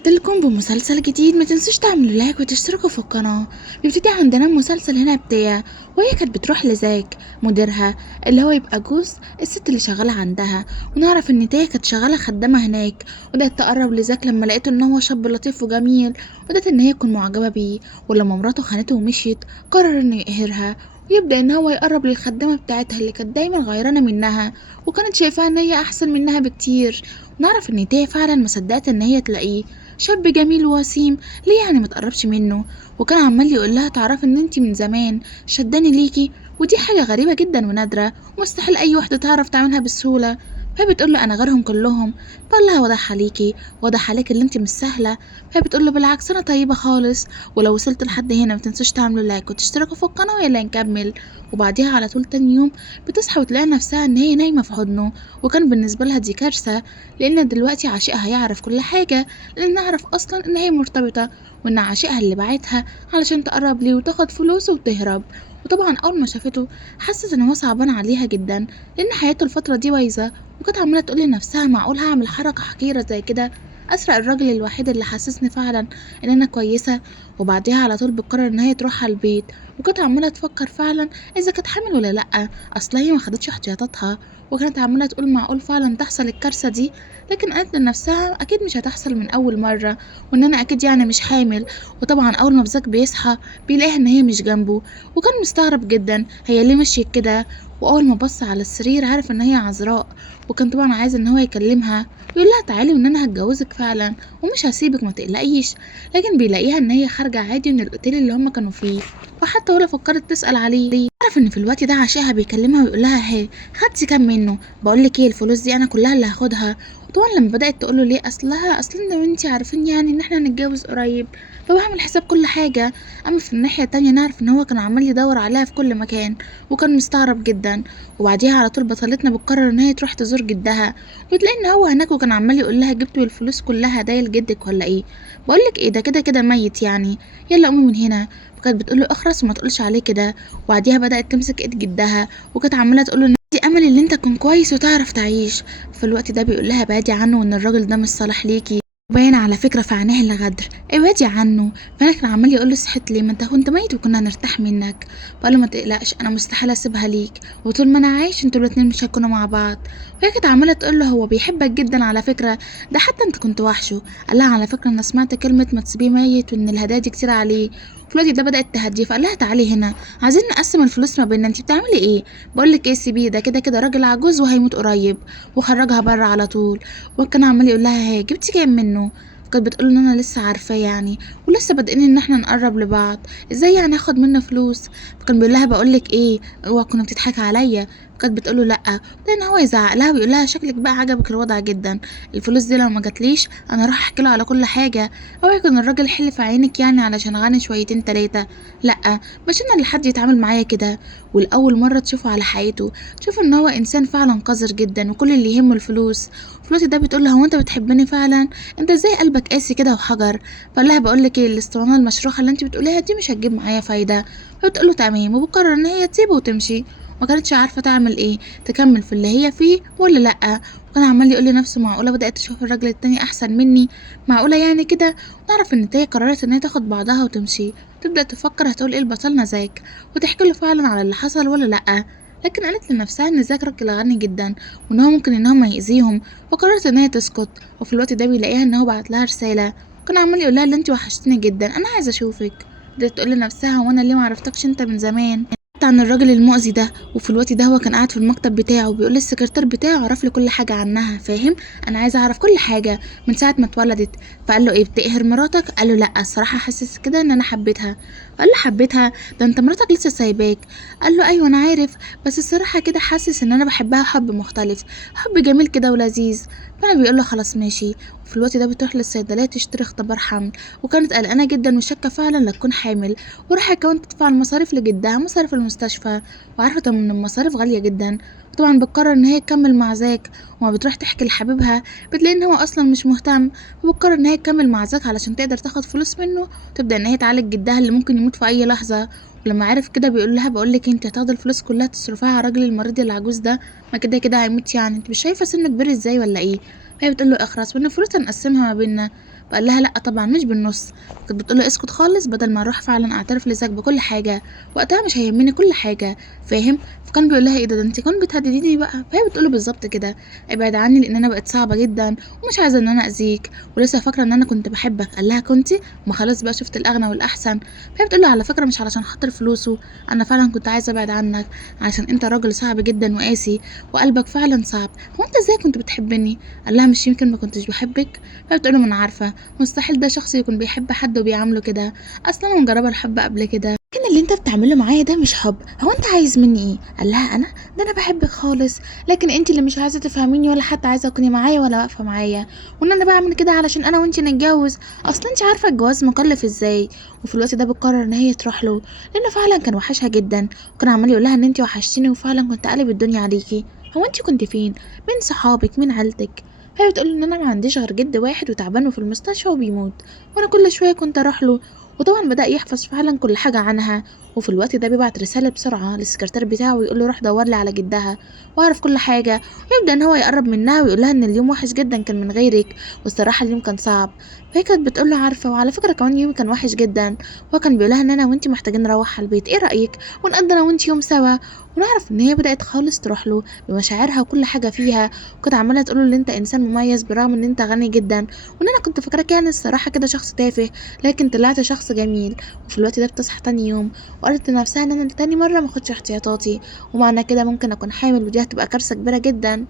رجعت لكم بمسلسل جديد. ما تنسوش تعملوا لايك وتشتركوا في القناة. بيبتدي عندنا مسلسل هنا بداية، وهي كانت بتروح لزاك مديرها اللي هو يبقى جوز الست اللي شغالة عندها، ونعرف ان تايا كانت شغالة خدامة هناك، وبدأت تقرب لزاك لما لقيته ان هو شاب لطيف وجميل، وبدأت ان هي تكون معجبة بيه. ولما مراته خانته ومشيت قرر انه يقهرها، ويبدأ ان هو يقرب للخدامة بتاعتها اللي كانت دايما غيرانة منها، وكانت شايفاها ان هي احسن منها بكتير. نعرف ان تايا فعلا مصدقت ان هي تلاقيه شاب جميل ووسيم، ليه يعني متقربش منه. وكان عمال يقول لها تعرفي ان انتي من زمان شداني ليكي، ودي حاجة غريبة جدا ونادرة، ومستحيل اي واحدة تعرف تعملها بسهولة. فهي بتقول له انا غيرهم كلهم. بقول لها واضح عليكي، واضح عليك اللي انتي مش سهلة. فهي بتقول له بالعكس انا طيبة خالص. ولو وصلت لحد هنا متنسوش تعملوا لايك وتشتركوا في القناة، ويلا نكمل. وبعديها على طول تاني يوم بتصحى وتلاقي نفسها ان هي نايمة في حضنه، وكان بالنسبة لها دي كارثة، لان دلوقتي عشيقها هيعرف كل حاجة، لان نعرف اصلا ان هي مرتبطة، وان عشيقها اللي بعتها علشان تقرب ليه وتاخد فلوسه وتهرب. وطبعا اول ما شافته حست ان هو صعبان عليها جدا، لان حياته الفترة دي بايظة. وكانت عمالة تقول لنفسها معقول هعمل حركة حقيرة زي كده، اسرق الراجل الوحيد اللي حسسني فعلا ان انا كويسة. وبعديها على طول بتقرر ان هي تروح على البيت، وكانت عمالة تفكر فعلا اذا كانت حامل ولا لا، اصلا هي ما خدتش احتياطاتها. وكانت عمالة تقول معقول فعلا تحصل الكارثة دي، لكن قالت لنفسها اكيد مش هتحصل من اول مرة، وان انا اكيد يعني مش حامل. وطبعا اول ما بزاك بيصحى بيلاقيها ان هي مش جنبه، وكان مستغرب جدا هي ليه مشيت كده. واول ما بص على السرير عارف ان هي عذراء، وكان طبعا عايز ان هو يكلمها يقول لها تعالي وان انا هتجوزك فعلا ومش هسيبك ما تقلقيش، لكن بيلاقيها ان هي خارجة عادي من الاوتيل اللي هما كانوا فيه، وحتى ولا فكرت تسأل عليه. عارف ان في الوقت ده عشاها بيكلمها ويقول لها هي خدتي كام منه، بقول لك ايه الفلوس دي انا كلها اللي هاخدها. وطبعا لما بدأت تقول له ليه، اصلا انا وانتي عارفين يعني ان احنا هنتجوز قريب، فبعمل حساب كل حاجة. اما في الناحية التانية نعرف ان هو كان عمال يدور عليها في كل مكان، وكان مستغرب جدا. وبعديها على طول بطلتنا بتقرر ان هي تروح تزور جدها، وتلاقي ان هو هناك، وكان عمال يقول لها جبتوا الفلوس كلها هدايا لجدك ولا ايه، بقول لك ايه ده كده كده ميت يعني، يلا قومي من هنا. وكانت بتقول له اخرس وما تقولش عليه كده. وبعديها بدأت تمسك ايد جدها، وكانت عمالة تقول له ان دي امل اللي انت تكون كويس وتعرف تعيش. في الوقت ده بيقول لها بعدي عنه وان الراجل ده مش صالح ليكي، باين على فكرة في عينيه الغدر، ابعدي عنه. فانا كان عمال يقول له صحيت ليه، ما انت كنت ميت وكنا هنرتاح منك. فقال له ما تقلقش انا مستحيل اسيبها ليك، وطول ما انا عايش انتوا الاتنين مش هتكونوا مع بعض. وهي كانت عمالة تقول له هو بيحبك جدا على فكرة، ده حتى انت كنت وحشه. قال لها على فكرة انا سمعت كلمة ما تسيبيه ميت وان الهدايا دي كتير عليه. في الوقت ده بدأت تهديه، فقال لها تعالي هنا عايزين نقسم الفلوس ما بيننا، انت بتعملي ايه، بقول لك ايه سيبيه ده كده كده راجل عجوز وهيموت قريب. وخرجها بره على طول. وكان عمال يقول لها هي جبتي كام منه، كانت بتقول ان انا لسه عارفاه يعني، ولسه بادئين ان احنا نقرب لبعض، ازاي يعني اخد منه فلوس. فكان بيقول لها بقول لك ايه اوعى تكوني بتضحكي عليا. كانت بتقول له لا، لان هو يزعق لها ويقول لها شكلك بقى عجبك الوضع جدا، الفلوس دي لو ما جاتليش انا راح احكي له على كل حاجه. اوعى يكون الراجل حل في عينك يعني علشان غني شويتين تلاتة، لا مش انا اللي حد يتعامل معايا كده. والاول مره تشوفه على حقيقته، تشوف ان هو انسان فعلا قذر جدا وكل اللي يهمه الفلوس. في الوقت ده بتقول له هو انت بتحبني فعلا، انت ازاي قلبك قاسي كده وحجر. فقال لها بقول لك ايه الاسطوانه المشروخه اللي انت بتقوليها دي مش هتجيب معايا فايده. فبتقول له تمام، وبقرر ان هي تسيبه وتمشي. ما كانتش عارفه تعمل ايه، تكمل في اللي هي فيه ولا لا. وكان عمال يقول لنفسه معقوله بدات تشوف الراجل التاني احسن مني، معقوله يعني كده. ونعرف ان تايا قررت ان هي تاخد بعضها وتمشي، تبدا تفكر هتقول ايه لبطلنا زاك، وتحكي له فعلا على اللي حصل ولا لا. لكن قالت لنفسها ان زاك راجل غني جدا، وان هو ممكن ان هو ما يأذيهم، وقررت ان هي تسكت. وفي الوقت ده بيلاقيها ان هو بعت لها رساله، وكان عمال يقول لها اللي انت وحشتني جدا انا عايزه اشوفك. بدأت تقول لنفسها وانا ليه معرفتكش انت من زمان عن الراجل المؤذي ده. وفي الوقت ده هو كان قاعد في المكتب بتاعه بيقول للسكرتير بتاعه عرف لي كل حاجه عنها، فاهم، انا عايزه اعرف كل حاجه من ساعه ما اتولدت. فقال له ايه بتقهر مراتك، قال له لا الصراحه حاسس كده ان انا حبيتها. قال له حبيتها، ده انت مراتك لسه سايباك. قال له ايوه انا عارف، بس الصراحه كده حاسس ان انا بحبها حب مختلف، حب جميل كده ولذيذ. فانا بيقول له خلاص ماشي. وفي الوقت ده بتروح للصيدليه تشتري اختبار حمل، وكانت قلقانه جدا وشاكه فعلا لا تكون حامل، وراحت كمان تدفع المصاريف لجدها مصاريف المستشفى، وعارفة ان المصاريف غالية جدا. وطبعا بتقرر ان هي تكمل مع زاك. وما بتروح تحكي لحبيبها بتلاقي ان هو اصلا مش مهتم، وبتقرر ان هي تكمل مع زاك علشان تقدر تاخد فلوس منه، وتبدا ان هي تعالج جدها اللي ممكن يموت في اي لحظة. ولما عرف كده بيقول لها بقول لك انت هتاخدي الفلوس كلها تصرفيها على الراجل المريض العجوز ده، ما كده كده هيموت يعني، انت مش شايفه سنه كبير ازاي ولا ايه. فهي بتقول له اخرس وان الفلوس هنقسمها ما بيننا. وقال لها لأ طبعًا مش بالنُص، كانت بتقول له اسكت خالص بدل ما أروح فعلًا أعترف لزاك بكل حاجة، وقتها مش هيهمني كل حاجة، فاهم؟ فكان بيقول لها إيه ده أنتِ كمان بتهدديني بقى، فهي بتقول له بالضبط كده، ابعد عني لإن أنا بقيت صعبة جدًا ومش عايزة إن أنا أذيك، ولسه فاكرة إن أنا كنت باحبك، قال لها كنتِ؟ ما خلاص بقى شُفت الأغنى والأحسن، فهي بتقول له على فكرة مش علشان خاطر فلوسه، أنا فعلًا كنت عايزة أبعد عنك عشان أنت راجل صعب جدًا وقاسي وقلبك فعلًا صعب، هو أنت إزاي كنت بتحبني؟ قال لها مش يمكن ما كنتش باحبِك؟ فهي بتقول له ما أنا عارفة، مستحيل ده شخص يكون بيحب حد وبيعامله كده، أصل أنا مجربة الحب قبل كده، لكن اللي أنت بتعمله معايا ده مش حب، هو أنت عايز مني إيه؟ قال لها أنا؟ ده أنا باحبِك خالص، لكن أنتِ اللي مش عايزة تفهميني ولا حتى عايزة تكوني معايا ولا واقفة معايا، وإن أنا باعمل كده علشان أنا وأنتِ نتجوز، أصل أنتِ عارفة الجواز مكلف إزاي، وفي الوقت ده بتقرر إن هي تروح له، لأنه فعلًا كان وحشها جدًا، وكان عمال يقول لها إن أنتِ وحشتيني وفعلًا كنت قالب الدنيا عليكِ، هو أنتِ كنتِ فين؟ مين صحابِك؟ مين عيلتِك؟ فهي بتقول له إن أنا ما عنديش غير جد واحد وتعبان وفي المستشفى وبيموت، وأنا كل شوية كنت أروح له، وطبعًا بدأ يحفظ فعلًا كل حاجة عنها، وفي الوقت ده بيبعت رسالة بسرعة للسكرتير بتاعه ويقول له روح دور لي على جدها واعرف كل حاجة، ويبدأ إن هو يقرب منها ويقول لها إن اليوم وحش جدًا كان من غيرك، والصراحة اليوم كان صعب، فهي كانت بتقول له عارفة وعلى فكرة كمان يومي كان وحش جدًا، وهو كان بيقول لها إن أنا وأنتِ محتاجين نروّح على البيت، إيه رأيك؟ ونقضي أنا وأنتِ يوم سوا، ونعرف إن هي بدأت خالص تروح له بمشاعرها وكل حاجة فيها، وكانت عمالة تقول له إن أنت إنسان مميز بالرغم إن أنت غني جدًا، وإن أنا كنت فاكراك يعني الصراحة كده شخص تافه، لكن طلعت شخص جميل، وفي الوقت ده بتصحى تاني يوم وقالت لنفسها إن أنا تاني مرة ما آخدش احتياطاتي، ومعنى كده ممكن أكون حامل ودي هتبقى كارثة كبيرة جدًا.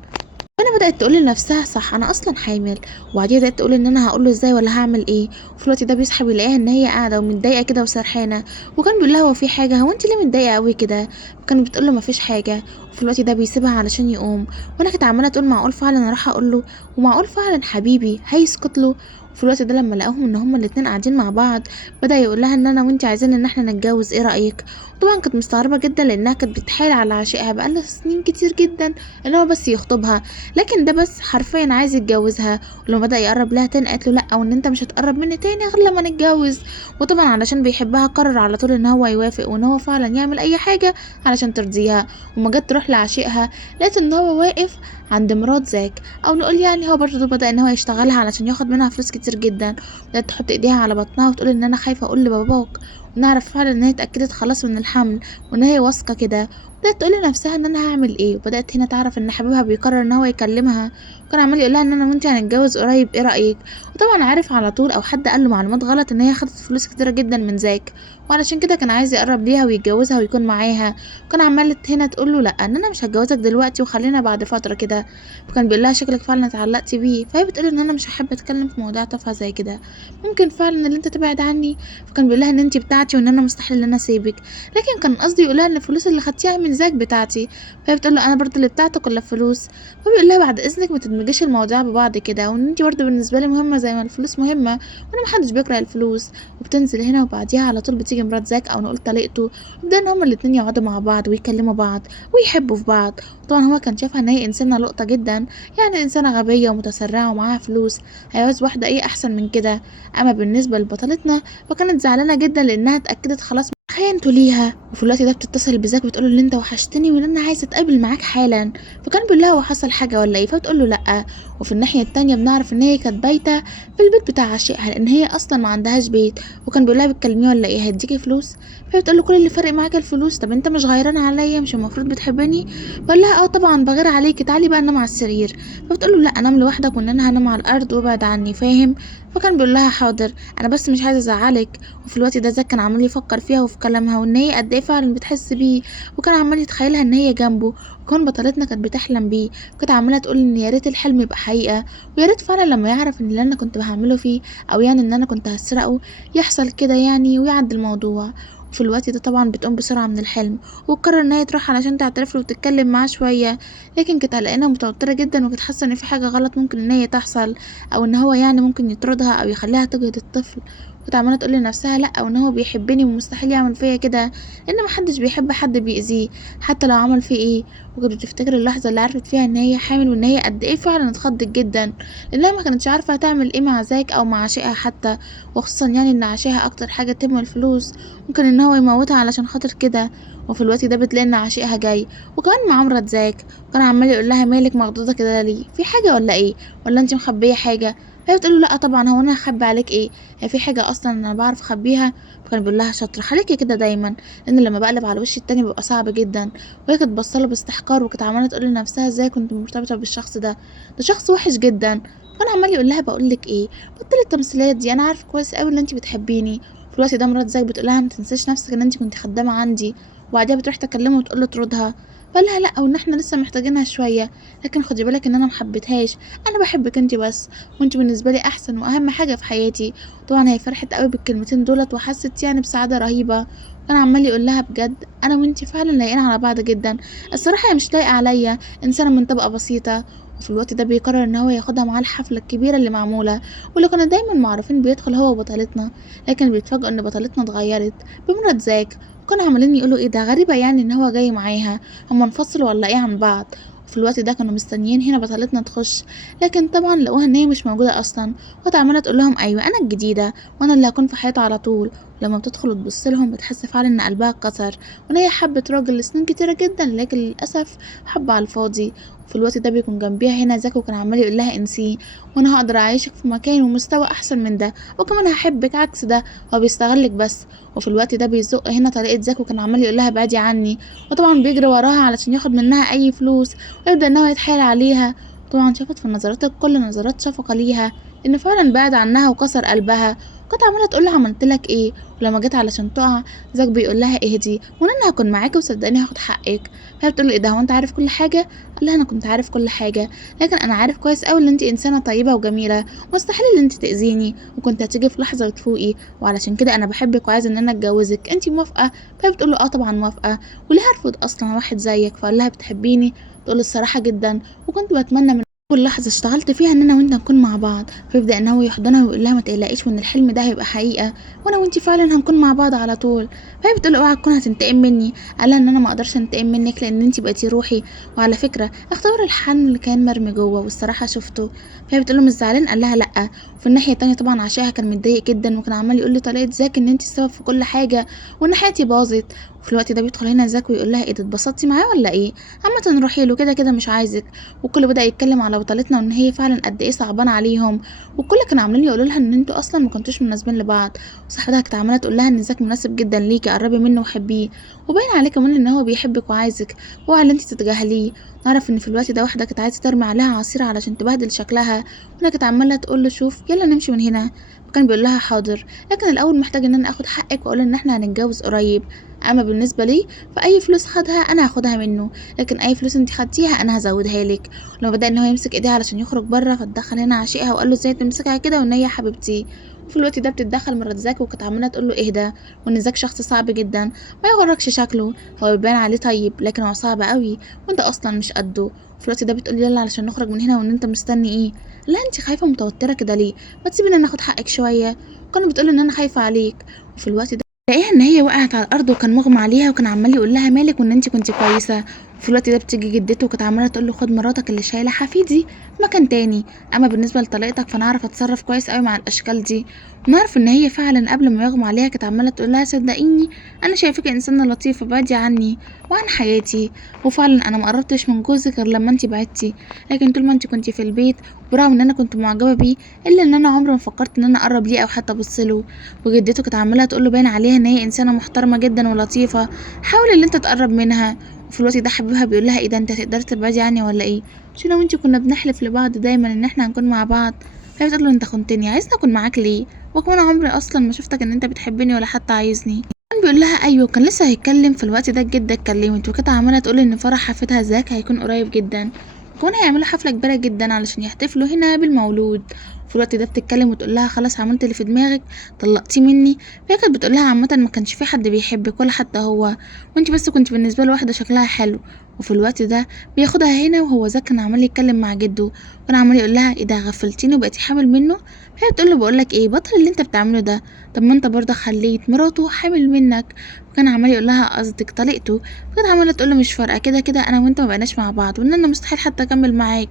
فأنا بدأت تقول لنفسها صح أنا أصلًا حامل، وبعديها بدأت تقول إن أنا هاقول له إزاي والّا هاعمل إيه، وفي الوقت ده بيصحى بيلاقيها إن هي قاعدة ومتضايقة كده وسرحانة، وكان بيقول لها هو في حاجة، هو أنتِ ليه متضايقة أوي كده؟ وكانت بتقول له ما فيش حاجة، وفي الوقت ده بيسيبها علشان يقوم، وأنا كانت عمالة تقول معقول فعلًا أروح أقول له، ومعقول فعلًا حبيبي هيسكت له؟ وفي الوقت ده لما لقاهم إن هُم الاتنين قاعدين مع بعض، بدأ يقول لها إن أنا وأنتِ عايزين إن إحنا نتجوز إيه رأيِك؟ وطبعًا كانت مستغربة جدًا لإنها كانت بتتحايل على عشيقها بقى لها سنين كتير جدًا إن هو بس يخطبها. لكن ده بس حرفيًا عايز يتجوزها، ولمّا بدأ يقرّب لها تاني قالت له: "لأ، وإن أنت مش هتقرّب مني تاني غير لمّا نتجوز." وطبعًا علشان بيحبها قرر على طول إن هو يوافق، وإن هو فعلًا يعمل أي حاجة علشان ترضيها، وأمّا جات تروح لعشيقها لقت إن هو واقف عند مرات زاك، أو نقول يعني هو برضه بدأ إن هو يشتغلها علشان ياخد منها فلوس كتير جدًا، بدأت تحط إيديها على بطنها وتقول إن أنا خايفة أقول لباباك، ونعرف فعلًا إن هي اتأكدت خلاص من الحمل، وإن هي واثقة كده. بدأت تقول لنفسها إن أنا هاعمل إيه، وبدأت هنا تعرف إن حبيبها بيقرر إن هو يكلمها، وكان عمال يقول لها إن أنا وأنتِ هنتجوز قريب إيه رأيِك؟ وطبعًا عرف على طول أو حد قال له معلومات غلط إن هي خدت فلوس كتيرة جدًا من زاك، وعلشان كده كان عايز يقرب ليها ويتجوزها ويكون معاها، وكان عمّالة هنا تقول له لأ، إن أنا مش هاتجوزك دلوقتي وخلّينا بعد فترة كده، وكان بيقول لها شكلِك فعلًا اتعلقتِ بيه، فهي بتقول له إن أنا مش هاحب أتكلم في مواضيع تافهة زي كده، ممكن فعلًا إن أنت تبعد عني، فكان بيقول لها إن أنتِ بتاعتي وإن أنا مستحيل إن أنا أسيبِك، لكن كان قصده يقول لها إن الفلوس اللي خدتيها من زاك بتاعتي، فهي بتقول له أنا برضه اللي بتاعتك والّا الفلوس؟ فهو بيقول لها بعد إذنِك ما تدمجيش المواضيع ببعض كده، وإن أنتِ برضه بالنسبة لي مهمة زي ما الفلوس مهمة، وأنا ما حدش بيكره الفلوس، وبتنزل هنا وبعديها على طول بتيجي مرات زاك أو نقول طليقته، ويبدأوا إن هما الاتنين يقعدوا مع بعض ويكلموا بعض ويحبوا في بعض، وطبعًا هو كان شايفها إن هي إنسانة لقطة جدًا، يعني إنسانة غبية ومتسرعة ومعاها فلوس، هيعوز واحدة إيه أحسن من كده، أما بالنسبة لبطلتنا فكانت زعلانة جدًا لإنها اتأكدت خلاص خيانته ليها، وفي الوقت ده بتتصل بزاك بتقول له إن أنت وحشتني وإن أنا عايزة أتقابل معاك حالًا، فكان بيقول لها هو حصل حاجة والّا إيه؟ فبتقول له لأ، وفي الناحية التانية بنعرف إن هي كانت بايتة في البيت بتاع عشيقها، لإن هي أصلًا ما عندهاش بيت، وكان بيقول لها بتكلميه والّا إيه هيديكِ فلوس؟ فهي بتقول له كل اللي فارق معاك الفلوس، طب أنت مش غيران عليَّ مش المفروض بتحبني؟ فقال لها آه طبعًا باغير عليكِ تعالي بقى ننام على السرير، فبتقول له لأ نام لوحدك وإن أنا هانام على الأرض وابعد عني فاهم؟ فكان بيقول لها حاضر أنا بس مش عايز أزعلِك. وفي الوقت ده زاك كان عمال يفكر فيها وفي كلامها وإن هي قد إيه فعلًا بتحس بيه، وكان عمال يتخيلها إن هي جنبه، وكمان بطلتنا كانت بتحلم بيه، وكانت عمالة تقول إن يا ريت الحلم يبقى حقيقة، ويا ريت فعلًا لما يعرف إن اللي أنا كنت باعمله فيه أو يعني إن أنا كنت هاسرقه يحصل كده يعني ويعدي الموضوع. وفي الوقت ده طبعًا بتقوم بسرعة من الحلم، وتقرر إن هي تروح علشان تعترف له وتتكلم معاه شوية، لكن كانت قلقانة ومتوترة جدًا وكانت حاسة إن في حاجة غلط ممكن إن هي تحصل، أو إن هو يعني ممكن يطردها أو يخليها تجهض الطفل. كانت عمالة تقول لنفسها لأ وإن هو بيحبني ومستحيل يعمل فيا كده، لأن ما حدش بيحب حد بيأذيه حتى لو عمل فيه إيه. وكانت بتفتكر اللحظة اللي عرفت فيها إن هي حامل وإن هي قد إيه فعلًا اتخضت جدًا، لأنها ما كانتش عارفة هتعمل إيه مع زاك أو مع عشيقها حتى، وخصوصًا يعني إن عشيقها أكتر حاجة تهمه الفلوس، ممكن إن هو يموتها علشان خاطر كده. وفي الوقت ده بتلاقي إن عشيقها جاي وكمان معاه مرات زاك، وكان عمال يقول لها مالك مخضوضة كده ليه في حاجة والّا إيه والّا أنتِ مخبية حاجة؟ فهي بتقول له: "لأ طبعًا، هو أنا هاخبّي عليك إيه؟ هي في حاجة أصلًا أنا باعرف أخبّيها؟" فكان بيقول لها: "شاطرة، خليكِ كده دايمًا، لإن لمّا باقلب على وش التاني بيبقى صعب جدًا." وهي كانت باصة له باستحقار وكانت عمّالة تقول لنفسها: "إزاي كنت مرتبطة بالشخص ده؟ ده شخص وِحِش جدًا." وكان عمّال يقول لها: "باقول لِك إيه، بطّلي التمثيليات دي، أنا عارفة كويس أوي إن أنتِ بتحبيني." وفي الوقت ده مرات زاك بتقول لها: "ما تنسيش نفسِك إن أنتِ كنتِ خدامة عندي." وبعديها بتروح تكلمه وتقول له اطردها، فقال لها: "لأ، وإن إحنا لسه محتاجينها شوية، لكن خدي بالِك إن أنا ما حبيتهاش، أنا باحبِك أنتِ بس." وأنتِ بالنسبة لي أحسن وأهم حاجة في حياتي. طبعًا هي فرحت أوي بالكلمتين دُولة وحست يعني بسعادة رهيبة، وكان عمّال يقول لها: "بجد أنا وأنتِ فعلًا لايقين على بعض جدًا، الصراحة هي مش لايقة عليَّ، إنسانة من طبقة بسيطة." وفي الوقت ده بيقرر إن هو ياخدها معاه الحفلة الكبيرة اللي معمولة، واللي كانوا دايمًا معروفين بيدخل هو وبطلتنا، لكن بيتفاجئوا إن بطلتنا اتغيّرت بمرات زاك، وكانوا عمالين يقولوا: "إيه ده غريبة يعني إن هو جاي معاها، هُم انفصلوا والّا إيه عن بعض؟" وفي الوقت ده كانوا مستنيين هنا بطلتنا تخش، لكن طبعًا لقوها إن هي مش موجودة أصلًا، وكانت عمّالة تقول لهم: "أيوه أنا الجديدة، وأنا اللي هاكون في حياته على طول." ولمّا بتدخل وتبُص لهم بتحس فعلًا إن قلبها اتكسر، وإن هي حبِّت راجل لسنين كتيرة جدًا، لكن للأسف حُب على الفاضي. وفي الوقت ده بيكون جنبيها هنا زكي وكان عمّال يقول لها: "انسيه، وأنا هاقدر أعيّشِك في مكان ومستوى أحسن من ده، وكمان هاحبِّك عكس ده، هو بيستغلِّك بس." وفي الوقت ده بيزُق هنا طريقة زكي وكان عمّال يقول لها: "ابعدي عني." وطبعًا بيجري وراها علشان ياخد منها أي فلوس، ويبدأ إن هو يتحايل عليها. طبعًا شافت في نظرات الكل نظرات شفقة ليها، إنه فعلًا بعد عنها وكسر قلبها، وكانت عمّالة تقول له: "عملت لك إيه؟" ولمّا جات علشان تُقع زاك بيقول لها: "اهدي وإن أنا هاكون معاكِ وصدقيني هاخد حقِّك." فهي بتقول له: "إيه ده هو أنت عارف كل حاجة؟" قال لها: "أنا كنت عارف كل حاجة، لكن أنا عارف كويس أوي إن أنتِ إنسانة طيبة وجميلة، ومستحيل إن أنتِ تأذيني، وكنتِ هتيجي في لحظة وتفوقي، وعلشان كده أنا باحبِك وعايزة إن أنا أتجوزِك، أنتِ موافقة؟" فهي بتقول له: "آه طبعًا موافقة، وليه هارفض أصلًا واحد زيِّك؟" فقال لها: "بتحبيني؟" تقول له: "الصراحة جدًا، وكنت باتمنى من أول لحظة اشتغلت فيها إن أنا وأنت نكون مع بعض." فيبدأ إن هو يحضنها ويقول لها: "ما تقلقيش وإن الحلم ده هيبقى حقيقة، وأنا وأنتِ فعلًا هنكون مع بعض على طول." فهي بتقول له: "اوعي تكون هتنتقم مني." قال لها: "إن أنا ما أقدرش أنتقم منِّك لإن أنتِ بقيتِ روحي، وعلى فكرة اختبار الحنْ اللي كان مرمي جوّه والصراحة شُفته." فهي بتقول له: "مش زعلان؟" قال لها: "لأ." وفي الناحية التانية طبعًا عشاها كان متضايق جدًا وكان عمّال يقول لطليقة زاك إن أنتِ السبب في كل حاجة، وإن حياتي باظت. وفي الوقت ده بيدخل هنا زاك ويقول لها: "إيه ده اتبسطتِ معاه والّا إيه؟ عامةً روحي له كده مش عايزِك." والكل بدأ يتكلم على بطلتنا وإن هي فعلًا قد إيه صعبانة عليهم، والكل كانوا عمالين يقولوا لها إن أنتم أصلًا ما كنتوش مناسبين لبعض، وصاحبتها كانت عمالة تقول لها إن زاك مناسب جدًا ليكِ، قرّبي منه وحبيه، وباين عليه كمان إن هو بيحبِك وعايزِك، واوعي إن أنتِ تتجاهليه. نعرف إن في الوقت ده واحدة كانت عايزة ترمي عليها عصير علشان تبهدل شكلها، وهنا كانت عمالة تقول له: "شوف يالّا نمشي من هنا." وكان بيقول لها: "حاضر، لكن الأول محتاج إن أنا آخد حقِّك وأقول إن إحنا هنتجوز قريب، أما بالنسبة ليه فأي فلوس خدها أنا هاخدها منه، لكن أي فلوس أنتِ خدتيها أنا هازودها لِك." ولمّا بدأ إن هو يمسك إيديها علشان يخرج برّه، فاتدخل هنا عشيقها وقال له: "إزاي تمسكها كده وإن هي حبيبتي." وفي الوقت ده بتتدخل مرات زاك وكانت عمالة تقول له: "اهدى، وإن زاك شخص صعب جدًا، ما يغركش شكله، هو بيبان عليه طيب لكن هو صعب أوي، وأنت أصلًا مش قدّه." وفي الوقت ده بتقول له: "يالّا علشان نخرج من هنا وإن أنت مستني إيه؟" قال لها: "أنتِ خايفة ومتوترة كده ليه؟ ما تسيبيني أنا آخد حقِّك شوية." وكانت بتقول له: "إن أنا خايفة عليك." وفي الوقت ده تلاقيها إن هي وقعت على الأرض وكان مُغمى عليها وكان عمّال يقول لها: "مالِك وإن أنتِ كنتِ كويسة." وفي الوقت ده بتيجي جدته وكانت عمّالة تقول له: "خُد مراتك اللي شايلة حفيدي في مكان تاني، أمّا بالنسبة لطليقتك فأنا هاعرف أتصرّف كويس أوي مع الأشكال دي." ونعرف إن هي فعلًا قبل ما يغمى عليها كانت عمّالة تقول لها: "صدقيني أنا شايفاكِ إنسانة لطيفة، ابعدي عني وعن حياتي، وفعلًا أنا ما قرّبتش من جوزِك غير لمّا أنتِ بعدتِ، لكن طول ما أنتِ كنتِ في البيت وبرغم إن أنا كنت معجبة بيه إلا إن أنا عمري ما فكّرت إن أنا أقرّب ليه أو حتى أبُص له." وجدته كانت عمّالة تقول له: "باين عليها إن هي إنسانة محترمة جدًا ولطيفة، حاول إن أنت تقرّب منها." وفي الوقت ده حبيبها بيقول لها: "إيه ده أنتِ هتقدري تبعدي عني والّا إيه؟ مش أنا وأنتِ كنا بنحلف لبعض دايمًا إن إحنا هنكون مع بعض." فهي بتقول له: "أنت خُنتني، عايزني أكون معاك ليه؟ وكمان عمري أصلًا ما شُفتك إن أنت بتحبني ولا حتى عايزني." كان بيقول لها: "أيوه." وكان لسه هيتكلم في الوقت ده الجدة اتكلمت وكانت عمّالة تقول إن فرح حفيدها زاك هيكون قريب جدًا، وكمان هيعملوا حفلة كبيرة جدًا علشان يحتفلوا هنا بالمولود. في الوقت ده بتتكلم وتقول لها: "خلاص عملت اللي في دماغِك، طلّقتيه مني." فهي كانت بتقول لها: "عامةً ما كانش في حد بيحبِك ولا حتى هو، وأنتِ بس كنتِ بالنسبة له واحدة شكلها حلو." وفي الوقت ده بياخدها هنا وهو زاك كان عمّال يتكلم مع جده، وكان عمّال يقول لها: "إيه ده غفّلتيني وبقيتِ حامل منه؟" فهي بتقول له: "باقول لك إيه، بطّل اللي أنت بتعمله ده، طب ما أنت برضه خلّيت مراته حامل منك." وكان عمّال يقول لها: "قصدِك طليقته." فكانت عمّالة تقول له: "مش فارقة، كده أنا وأنت ما بقيناش مع بعض، وإن أنا مستحيل حتى أكمّل معاك."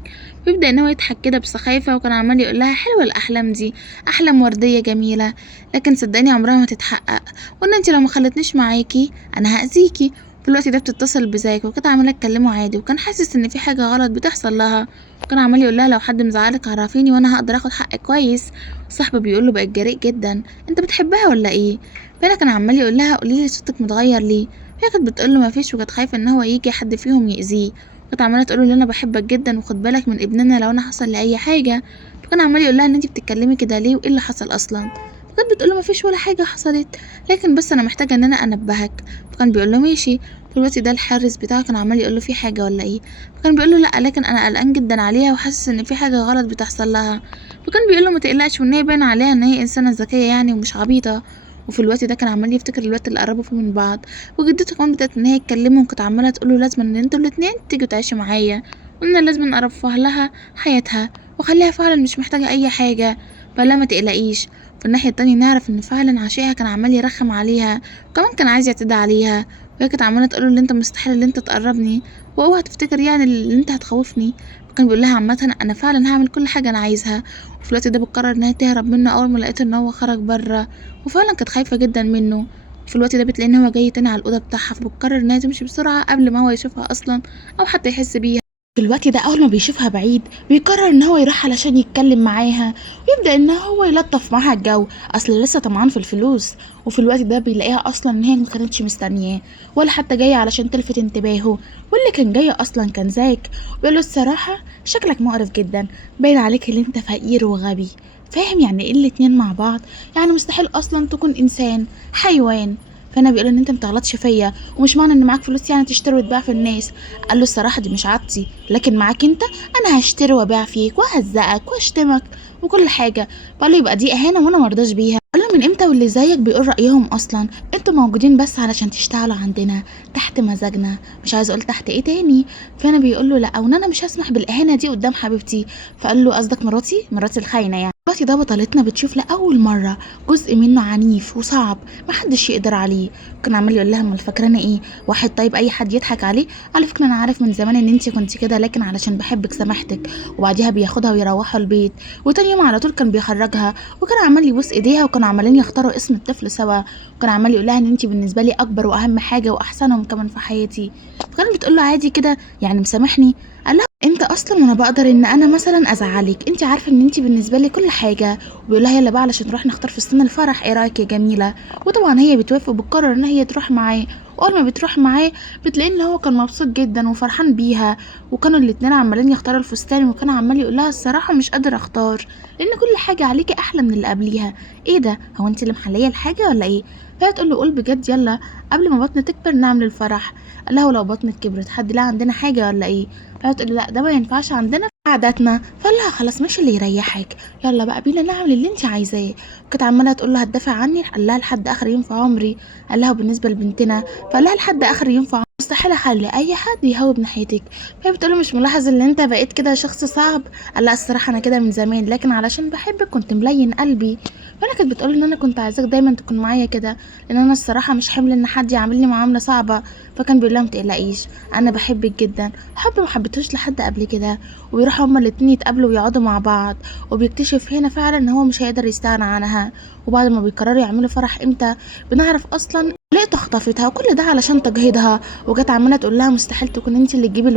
ويبدأ إن هو يضحك كده بسخايفة وكان عمّال يقول لها: "حلوة الأحلام دي، أحلام وردية جميلة، لكن صدّقيني عمرها ما هتتحقق، وإن أنتِ لو ما خلّيتنيش معاكِ أنا هأذيكِ." في الوقت ده بتتصل بزاك وكانت عمالة تكلمه عادي، وكان حاسس ان في حاجة غلط بتحصل لها، وكان عمال يقول لها لو حد مزعلك عرفيني وانا هقدر اخد حقي كويس. صاحبه بيقول له بقت جريء جدا، انت بتحبها ولا ايه؟ فانا كان عمال يقول لها قولي لي صوتك متغير ليه؟ هي كانت بتقول له مفيش، وكانت خايفة ان هو يجي حد فيهم يأذيه. كانت عمالة تقول له انا بحبك جدا وخد بالك من ابننا لو انا حصل لأي حاجة. فكان عمال يقول لها ان انت بتتكلمي كده ليه وايه اللي حصل اصلا؟ فكانت بتقول له مفيش ولا حاجة حصلت، لكن بس انا محتاجة ان انا انبهك. فكان بيقول له ماشي. في الوقت ده الحارس بتاعه كان عمال يقول له في حاجة ولا ايه؟ فكان بيقول له لا، لكن انا قلقان جدا عليها وحاسس ان في حاجة غلط بتحصل لها. فكان بيقول له ما تقلقش، وان هي باين عليها ان هي انسانة ذكية يعني ومش عبيطة. وفي الوقت ده كان عمال يفتكر الوقت اللي قربوا فيه من بعض، وجدته كمان بدأت ان هي تكلمه، وكانت عمالة تقول له لازم ان انتوا الاتنين تيجوا تعيشوا معايا، وان لازم ارفه لها حياتها وخليها فعلا مش محتاجة اي حاجة. فلا ما تقلقيش. في الناحية التانية نعرف ان فعلا عشيها كان عمال يرخم عليها، وكمان كان عايز يعتدي عليها، وهي كانت عمالة تقوله اللي انت مستحيل اللي انت تقربني، واوعى تفتكر يعني اللي انت هتخوفني. وكان بيقول لها عامة انا فعلا هعمل كل حاجة انا عايزها. وفي الوقت ده بتقرر انها تهرب منه اول ما لقيت ان هو خرج بره، وفعلا كانت خايفة جدا منه. في الوقت ده بتلاقي ان هو جاي تاني على الأوضة بتاعها، فبتقرر انها تمشي بسرعة قبل ما هو يشوفها اصلا او حتى يحس بيها. في الوقت ده اول ما بيشوفها بعيد بيقرر ان هو يروح علشان يتكلم معاها، ويبدأ ان هو يلطف معاها الجو، اصل لسه طمعان في الفلوس. وفي الوقت ده بيلاقيها اصلا ان هي ما كانتش مستنياه ولا حتى جايه علشان تلفت انتباهه، واللي كان جاي اصلا كان زاك. بيقول له الصراحه شكلك مقرف جدا، باين عليك ان انت فقير وغبي. فاهم يعني ايه الاتنين مع بعض؟ يعني مستحيل اصلا تكون انسان، حيوان. فانا بيقول ان انت متغلطش فيا، ومش معنى ان معاك فلوس يعني تشتري وتبيع في الناس. قال له الصراحه دي مش عادتي، لكن معاك انت انا هشتري وابيع فيك وهزقك واشتمك وكل حاجه. فقال له يبقى دي اهانه وانا مرضاش بيها. قال له من امتى واللي زيك بيقول رايهم اصلا؟ انتوا موجودين بس علشان تشتغلوا عندنا تحت مزاجنا، مش عايز اقول تحت ايه تاني. فانا بيقول له لا، وان انا مش هسمح بالاهانه دي قدام حبيبتي. فقال له قصدك مراتي الخاينه يعني. دلوقتي ده بطلتنا بتشوف لاول مره جزء منه عنيف وصعب محدش يقدر عليه. كان عمال يقول لها امال فاكرانه ايه، واحد طيب اي حد يضحك عليه؟ على فكره انا عارف من زمان ان انتي كنتي كده، لكن علشان بحبك سامحتك. وبعديها بياخدها ويروحوا البيت، وتاني يوم على طول كان بيخرجها، وكان عمال يبوس ايديها، وكانوا عمالين يختاروا اسم الطفل سوا. وكان عمال يقول لها ان انتي بالنسبه لي اكبر واهم حاجه واحسنهم كمان في حياتي. فكانت بتقول له عادي كده يعني مسامحني؟ قال لها انت اصلا وانا بقدر ان انا مثلا ازعلك؟ انت عارفه ان انت بالنسبه لي كل حاجه. وبيقول لها يلا بقى علشان نروح نختار فستان الفرح، ايه رايك يا جميله؟ وطبعا هي بتوافق وبتقرر ان هي تروح معاه. واول ما بتروح معاه بتلاقي ان هو كان مبسوط جدا وفرحان بيها، وكانوا الاتنين عمالين يختاروا الفستان، وكان عمال يقول لها الصراحه مش قادر اختار لان كل حاجه عليكي احلى من اللي قبليها. ايه ده، هو انت اللي محليه الحاجه ولا ايه؟ فهي تقول له قول بجد يلا قبل ما بطني تكبر نعمل الفرح. قال لها ولو بطنك كبرت حد لا عندنا حاجه ولا ايه؟ فهي تقول له لا ده ما ينفعش عندنا في عاداتنا. فقال لها خلاص ماشي اللي يريحك، يلا بقى بينا نعمل اللي انت عايزاه. كانت عماله تقول له هتدافع عني؟ قال لها لحد اخر يوم في عمري. قال لها وبالنسبه لبنتنا؟ فقال لها لحد اخر يوم في عمري مستحيل اخلي اي حد يهوب ناحيتك. فهي بتقول له مش ملاحظ ان انت بقيت كده شخص صعب؟ قال لها الصراحه انا كده من زمان، لكن علشان بحبك كنت ملين قلبي. فانا كانت بتقول ان انا كنت عايزاك دايما تكون معايا كده، لان انا الصراحه مش حمل ان حد يعاملني معامله صعبه. فكان بيقول لها متقلقيش انا بحبك جدا، حب ما حبيتهوش لحد قبل كده. وبيروحوا هما الاتنين يتقابلوا ويقعدوا مع بعض، وبيكتشف هنا فعلا ان هو مش هيقدر يستغنى عنها. وبعد ما بيقرروا يعملوا فرح امتى بنعرف اصلا لقيته خطفتها، وكل ده علشان تجهيضها. وجت عماله تقول لها مستحيل تكون انت اللي تجيبي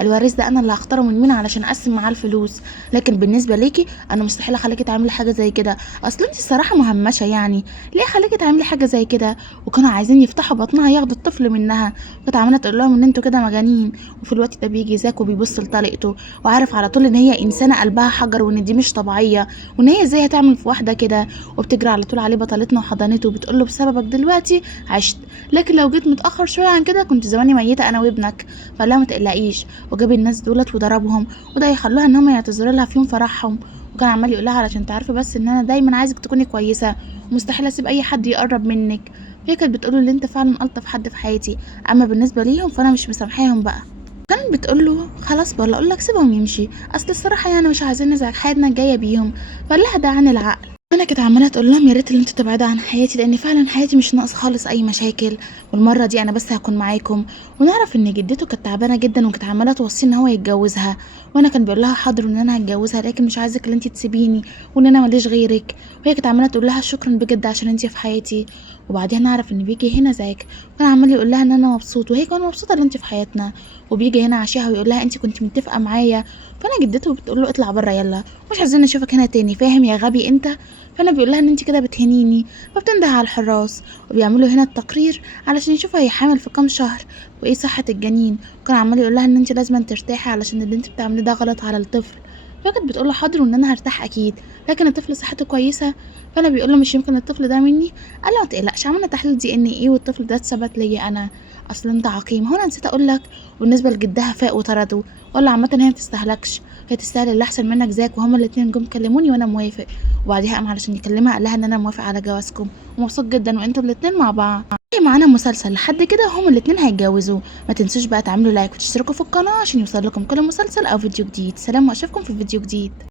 الوريث ده انا اللي هختاره من مين علشان اقسم معاه الفلوس، لكن بالنسبه ليكي انا مستحيل اخليكي تعملي حاجه زي كده، اصل انت الصراحه مهمشه يعني، ليه اخليكي تعملي حاجه زي كده؟ وكانوا عايزين يفتحوا بطنها ياخدوا الطفل منها. وكانت عماله تقول لهم ان انتوا كده مجانين. وفي الوقت ده بيجي زاك وبيبص لطليقته، وعارف على طول ان هي انسانه قلبها حجر، وان دي مش طبيعيه، وان هي ازاي هتعمل في واحده كده. وبتجري على طول عليه بطلتنا وحضنته وبتقول له بسببك دلوقتي عشت، لكن لو جيت متاخر شويه عن كده كنت زماني ميته انا وابنك. فقال لها ما تقلقيش، وجاب الناس دولت وضربهم، وده يخلوها ان هم يعتذروا لها في يوم فرحهم. وكان عمال يقول لها علشان تعرفي بس ان انا دايما عايزك تكوني كويسه، ومستحيل اسيب اي حد يقرب منك. هي كانت بتقوله اللي انت فعلا الطف حد في حياتي، اما بالنسبه ليهم فانا مش مسامحاهم بقى. كانت بتقول له خلاص بقى اقول لك سيبهم يمشي، اصل الصراحه يعني مش عايزين نزعج حياتنا الجايه بيهم. فقال لها ده عن العقل. أنا كنت عمّالة تقول لهم يا ريت اللي أنتم تبعدوا عن حياتي، لإن فعلًا حياتي مش ناقصة خالص أي مشاكل، والمرّة دي أنا بس هاكون معاكم، ونعرف إن جدته كانت تعبانة جدًا وكانت عمّالة توصّيه إن هو يتجوّزها، وأنا كان بيقول لها حاضر وإن أنا هاتجوّزها، لكن مش عايزِك اللي أنتِ تسيبيني، وإن أنا ما ليش غيرِك، وهي كانت عمّالة تقول لها شكرًا بجد عشان أنتِ في حياتي، وبعديها نعرف إن بييجي هنا زاك وكان عمّال يقول لها إن أنا مبسوط، وهي كمان مبسوطة اللي أنتِ في حياتنا، وبييجي هنا عاشيها ويقول لها أنتِ كنتِ متفقة معايا، فأنا جدته بتقول له اطلع برّه يالّا، ومش عايزين نشوفك هنا تاني، فاهم يا غبي أنت؟ فأنا بيقول لها إن أنتِ كده بتهينيني، فبتنده على الحراس، وبيعملوا هنا التقرير علشان يشوفوا هي حامل في كام شهر، وإيه صحة الجنين، وكان عمّال يقول لها إن أنتِ لازمًا ترتاحي علشان اللي أنتِ بتعمليه ده غلط على الطفل، فكانت بتقول له حاضر وإن أنا هارتاح أكيد، لكن الطفل صحته كويسة، فأنا بيقول له مش يمكن الطفل ده مني، قال له ما تقلقش عملنا تحليل DNA والطفل ده اتثبت ليّا أنا، أصل أنت عقيم، هو أنا نسيت أقول لك؟ وبالنسبة لجدها فاق وطرده، وقال له عامةً هي ما تستاهلكش، هي تستاهل اللي أحسن منك زيك وهُم الاتنين جُم كلموني وأنا موافق. وبعديها قام علشان يكلمها قال لها إن أنا موافق على جوازكم ومبسوط جدًا وأنتم الاتنين مع بعض. معانا مسلسل لحد كده هُم الاتنين هيتجوزوا، ما تنسوش بقى تعملوا لايك وتشتركوا في القناة عشان يوصل لكم كل مسلسل أو فيديو جديد. سلام وأشوفكم في فيديو جديد.